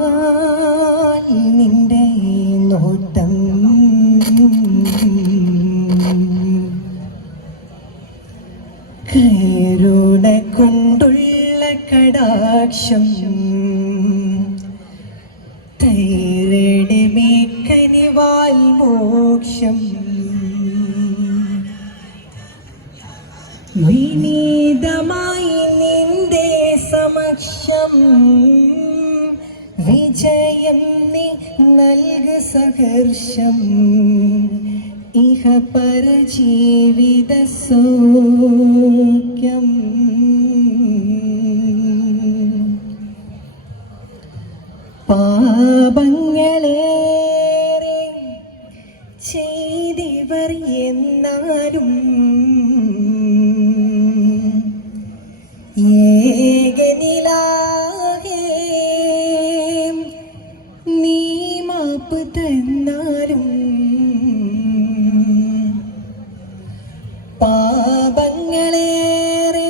ദയവായി നിന്റെ നോട്ടം കരുണ കൊണ്ടുള്ള കടാക്ഷം തൈരടെ മേക്കനിവാൽ മോക്ഷം വിനീതമായി നിന്റെ സമക്ഷം വിജയം നീ നൽക സഹർഷം ഇഹ പരജീവിത സൗഖ്യം പാപങ്ങളേറെ ചെയ്തിവർ എന്നാലും ഏകനിലാകെ നീ മാപ്പ് തന്നാലും പാപങ്ങളേറെ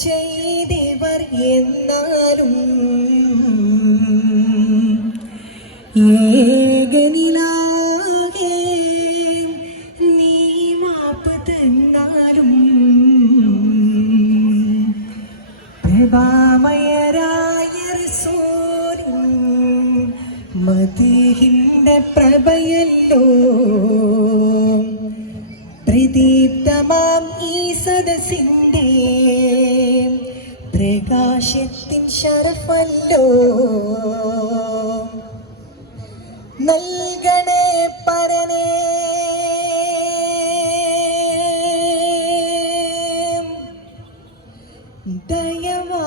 ചെയ്തിവർ എന്നാലും ഏകനിലാകെ നീ മാപ്പ് തന്നാലും പ്രഭാമയരായ റസൂലും മദീഹിന്റെ പ്രഭയല്ലോ പ്രദീപ്തമാം ഈ സദസ്സിന്റെ പ്രകാശത്തിൻ ശരഫല്ലോ നൽകണേ പരനേ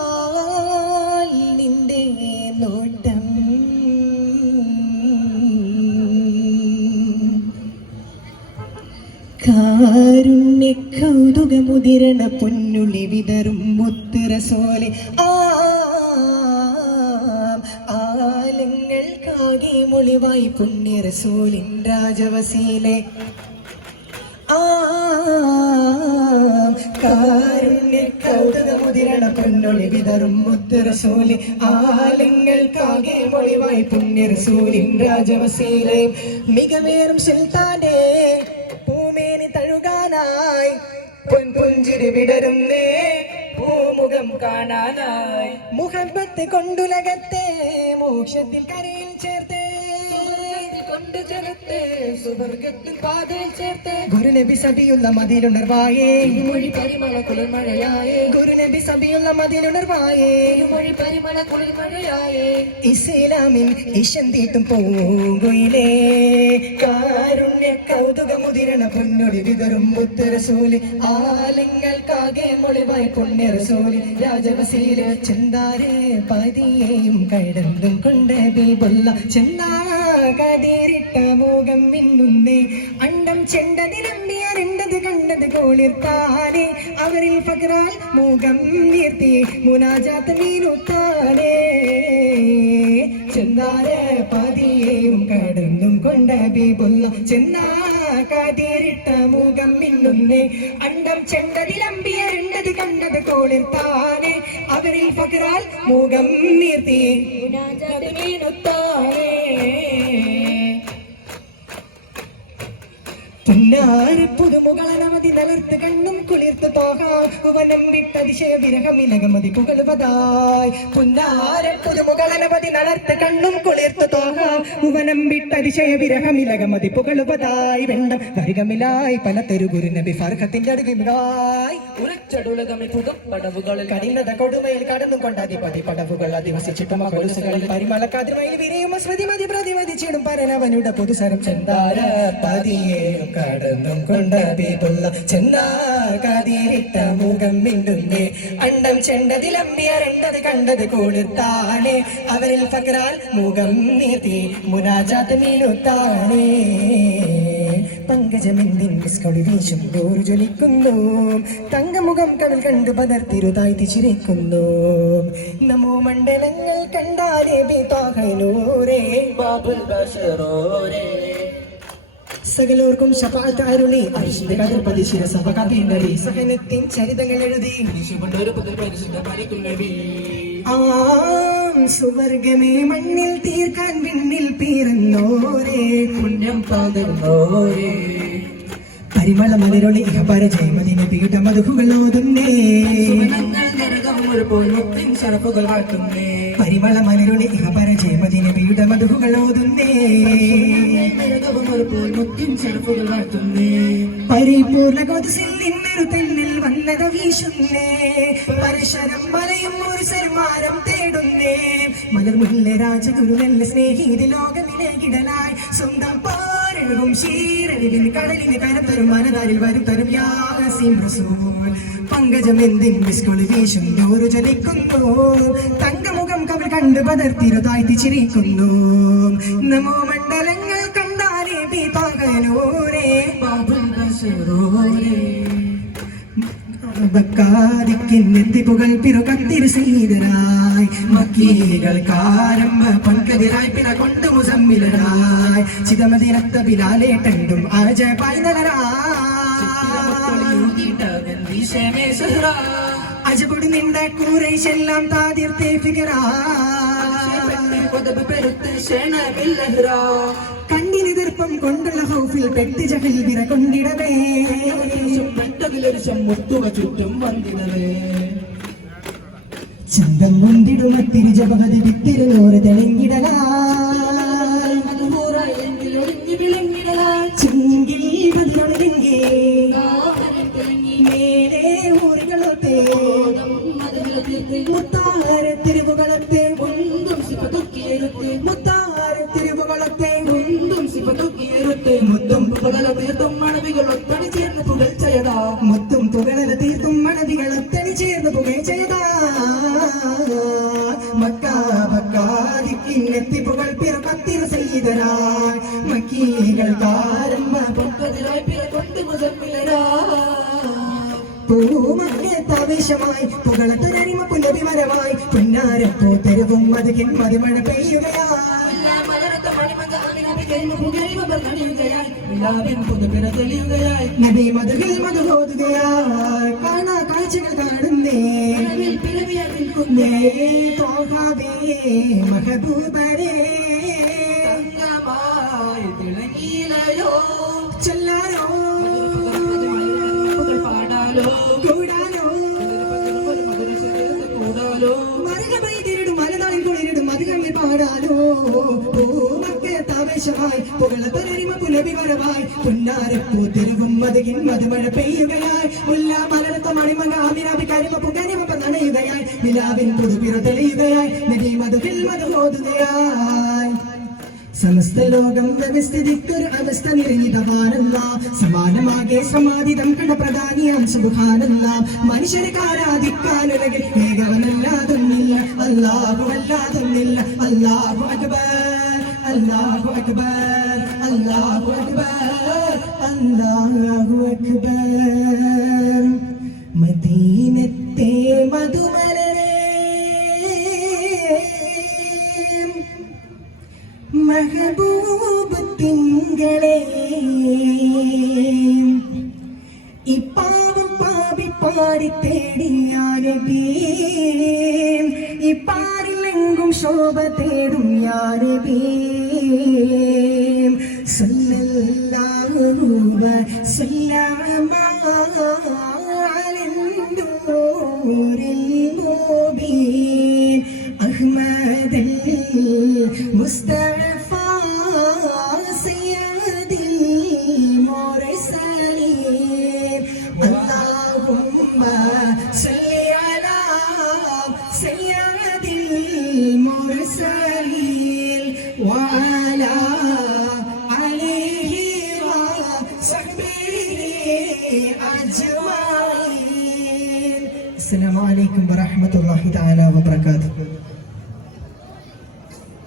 ദയവാൽ നിന്റെ നോട്ടം കാരുണ്യ കൗതുകമുതിരണ പൊന്നുളി വിതറും മുത്തുറസോലെ ആലങ്ങൾക്കാകെ മൊളിവായി പുണ്യറസൂലിൻ രാജവസീലെ കാരുണ്യ കൗതുകമുതിരണ പൊന്നൊളി വിതറും മുത്തുറസൂലി ആലങ്ങൾക്കാകെ മൊളിവായി പുണ്യറസൂലിൻ രാജവസീലെ മികവേറും സുൽത്താനെ പൂമേനി തഴുകാനായി പൊൻപുഞ്ചിരി വിടരുന്നേ പൂമുഖം കാണാനായി മുഹബത്ത് കൊണ്ടുലകത്തെ മോക്ഷത്തിൽ കരയിൽ ചേർത്തേ കൊണ്ട് ജനത്തെ സുവർഗത്തിൽ പാതയിൽ ചേർത്ത് ഗുരുനബി സബിയുള്ള മതിലുണർവായേ മൊഴി പരിമള കുളിർമഴയായേ ഗുരുനബി സബിയുള്ള മതിലുണർവായേ മൊഴി പരിമള കുളിർമഴയായേ ഇസ്ലാമിൻ ഇശം തീട്ടും പോകുയിലേ കാരുണ്യ കൗതുകമുതിരണ പൊന്നൊളി വിതറും മുത്തുറസൂലി ആലങ്ങൾക്കാകെ മൊളിവായി പുണ്യറസൂലി രാജവസീല് ചെന്താരെ പതിയെയും കടന്നും കൊണ്ട് ബീബുള്ള ചെന്താകതിരിട്ട മോകം മിന്നുന്നേ അണ്ടം ചെണ്ടതിലമ്പിയറിണ്ടത് കണ്ടത് കോളിർത്താനേ അവരിൽ പകരാൽ മോകം നീർത്തി മുനാജാത്ത് മീനുത്താനേ ചെന്താരെ പതിയെയും കടന്നും കൊണ്ട് ബീബുള്ള ചെന്നാകതിരിട്ട മോകം മിന്നുന്നേ അണ്ടം ചെണ്ടതിലമ്പിയറിണ്ടത് കണ്ടത് കോളിർത്താനേ അവരിൽ പകരാൽ മോകം നീർത്തി മുനാജാത്ത് മീനുത്താനേ പുന്നാര പുതുമുകളനവധി നലർത്ത് കണ്ണും കുളിർത്ത് തോഹാവനം വിട്ടതിശയ വിരഹമിലകമതി പുകളുവതായി പുന്നാര പുതുമുകളനവധി നലർത്ത് കണ്ണും കുളിർത്ത് തോഹാവനം വിട്ടതിശയ വിരഹമിലകമതി പുകളുവതായി വെണ്ടം വരികമിലായി പല തെരുഗുരു നബി ഫർഖത്തിന്റെ അടുകിലായി ഉറച്ചടുലകമി പുകപ്പടവുകളിൽ കഠിനത കൊടുമയിൽ കടന്നും കൊണ്ടാധിപതി പടവുകൾ അധിവസിച്ചിട്ടും കൊലുസുകളിൽ പരിമളക്കാതിമയിൽ വിരയും സ്മൃതി മതി പ്രതിമതിച്ചിടും പരനവനുടെ പൊതുസരം ചെന്താര പതിയെ കടന്നും കൊണ്ടീപുള്ള ചെന്നാകതിരിട്ട മുഖം മിണ്ടുന്നേ അണ്ടം ചെണ്ടതിലമ്പിയറിണ്ടത് കണ്ടത് കോളിർത്താനേ അവരിൽ പകരാൽ മുഖം നീർത്തി മുനാജാത്ത് മീനുത്താനേ പങ്ക പങ്കജമെന്തിൻ മിസ്കളി വീശും ദൂരു ജ്വലിക്കുന്നു തങ്കമുഖം കവിൾ കണ്ടു പതർത്തിരുതായി ചിരിക്കുന്നു നമോ മണ്ഡലങ്ങൾ കണ്ടാലേ ബിതാഹനൂരേ ബാബുൽ ബശറോരേ സകലോർക്കും ശഫാഅത്ത് അരുളി അർശിന്റെ കതിർപ്പതി ശിരസഭ കബീണ്ടടി സഹനത്തിൻ ചരിതങ്ങൾ എഴുതി സുവർഗമേ മണ്ണിൽ തീർക്കാൻ വിണ്ണിൽ പീറുന്നോരേ പുണ്യം പകർന്നോരേ പരിമള മലരൊളി പരജയമതിനെ പീഠ മധുഹുകളോതുന്നേ ശരഫുകൾ വാഴ്ത്തുന്നേ പരിമള മലരൊളി പരജയമതിനെ പീഠ മധുഹുകളോതുന്നേ ശരഫുകൾ വാഴ്ത്തുന്നേ പരിപൂർണ കൊതുസിൽ നിന്നൊരു തെന്നിൽ വന്നത വീശുന്നേ പരശരം മലയും ഒരു സന്മാനം തേടുന്നേ മലർമുല്ല രാജഗുരു നല്ല സ്നേഹിതി ലോകമിലേകിടലായി സ്വന്തം പാരഴുകും ക്ഷീരഴിവിന് കടലിന് കരത്തരും മനതാരിൽ വരും തരും യാസീം റസൂൽ പങ്കജമെന്തിൻ മിസ്കൊളി വീശും ദൂരു ജ്വലിക്കുന്നു തങ്കമുഖം കവിൾ കണ്ട് പതർത്തിരുതായി ചിരിക്കുന്നു നമോ മണ്ഡലങ്ങൾ കണ്ടാലേ ബിതാഹനൂരേ ബാബുൽ ബശറോരേ ബക്കാരിക്കിന്നെത്തിപ്പുകൾ പിറുകത്തിരു സീതരായി മക്കീകൾ കാരമ്പ പങ്കതിരായി പിറ കൊണ്ട് മുസമ്മിലരായി ചിതമതിരത്ത ബിലാലെ കണ്ടും ആജ അജപൊടി നിണ്ട കൂറൈശെല്ലാം താതിർത്തേ ഫിഗറാ കണ്ണിന് ദർപ്പം കൊണ്ടുള്ള ഹൗഫിൽ പെട്ടി ജഹൽ വിറ കൊണ്ടിടവേ ചുറ്റും വന്നിടവേ ചന്തം മുണ്ടിടുമത്തിരി ജപകതി വിത്തിരുന്നോറ് തെളിഞ്ഞിടലായി ചിങ്കിൽ പതിനൊഴുകി മേലെ ഊറുകളൊത്തെ മുത്താര തിരുവുകളത്തെ മുത്താര തിരുവുകളത്തെ മുത്തും പുകള തീർത്തും മണവികളൊത്തണി ചേർന്ന് പുകഴ്ചയതാ മുത്തും പുകളല തീർത്തും മണവികളൊത്തണി ചേർന്ന് പുകഴ്ചയതാ മക്കാതിക്കിന്നെത്തിപ്പുകൾ പിറപ്പത്തിരു ചെയ്തരായി മക്കീകൾ കാരമ്പ പൊക്കതിരായി പിറ കൊണ്ട് മുസമ്മിലരാ പൂമകത്താവേശമായി പുകളത്തൊരരിമ പുലവിമരമായി പുന്നാരപ്പോ തെരുവും മതികിൻ മതിമഴ പെയ്യുകയായി നബി മധുകിൽ മധുഹോതുകയായി കാണാ കാഴ്ചകൾ കാണുന്നേ മഹബൂബരേ ചൊല്ലാനോ കൂടാനോ മറുകടം മലനാളിൽ കുളിരിടും മധുകണ്ണിൽ പാടാനോ ായി പുകളത്തൊരരിമ പുലവിവരവായി പുന്നാരപ്പൂ തെരുവും മതികിൻ മധുമഴ പെയ്യുകയായി മുല്ല മലരത്ത മണിമങ്ങ ആമിനാബി കരിമ പുകരിമ നനയുകയായി നിലാവിൻ പുതുപിറ തെളിയുകയായി നബി മധുവിൽ മധുഹോതുകയായി സമസ്ത ലോകം വ്യവസ്ഥിതിക്കൊരു അവസ്ഥ നിറഞ്ഞിതവാനല്ല സമാനമാകെ സമാധിതം കടപ്രധാനിയാം സുബ്ഹാനല്ല മനുഷ്യരെ ആരാധിക്കാനുലകിൽ ഏകവനല്ലാതൊന്നില്ല അല്ലാഹു അല്ലാതൊന്നില്ല അല്ലാഹു അക്ബർ അല്ലാഹു അക്ബർ അല്ലാഹു അക്ബർ അല്ലാഹു അക്ബർ മദീനത്തെ മധുമലരേ മഹബൂബ് തിങ്കളേ ഇപ്പാവും പാവി പാടി തേടിയാനബീ ഇപ്പാരിലെങ്കും ശോഭ തേടും യാനബീ സല്ലല്ലാഹു വസല്ലമ അലൻ-നൂറിൽ മുബീൻ അഹ്മദൽ മുസ്തഫ സയ്യിദിൽ മുർസലീൻ അല്ലാഹുമ്മ സല്ലി അലാ സയ്യിദിൽ മുർസലീൻ വഅലാ ആലിഹി വസഹ്ബിഹി അജ്മഈൻ. അസ്സലാമു അലൈക്കും വറഹ്മത്തുള്ളാഹി തആല വബറകാതുഹു.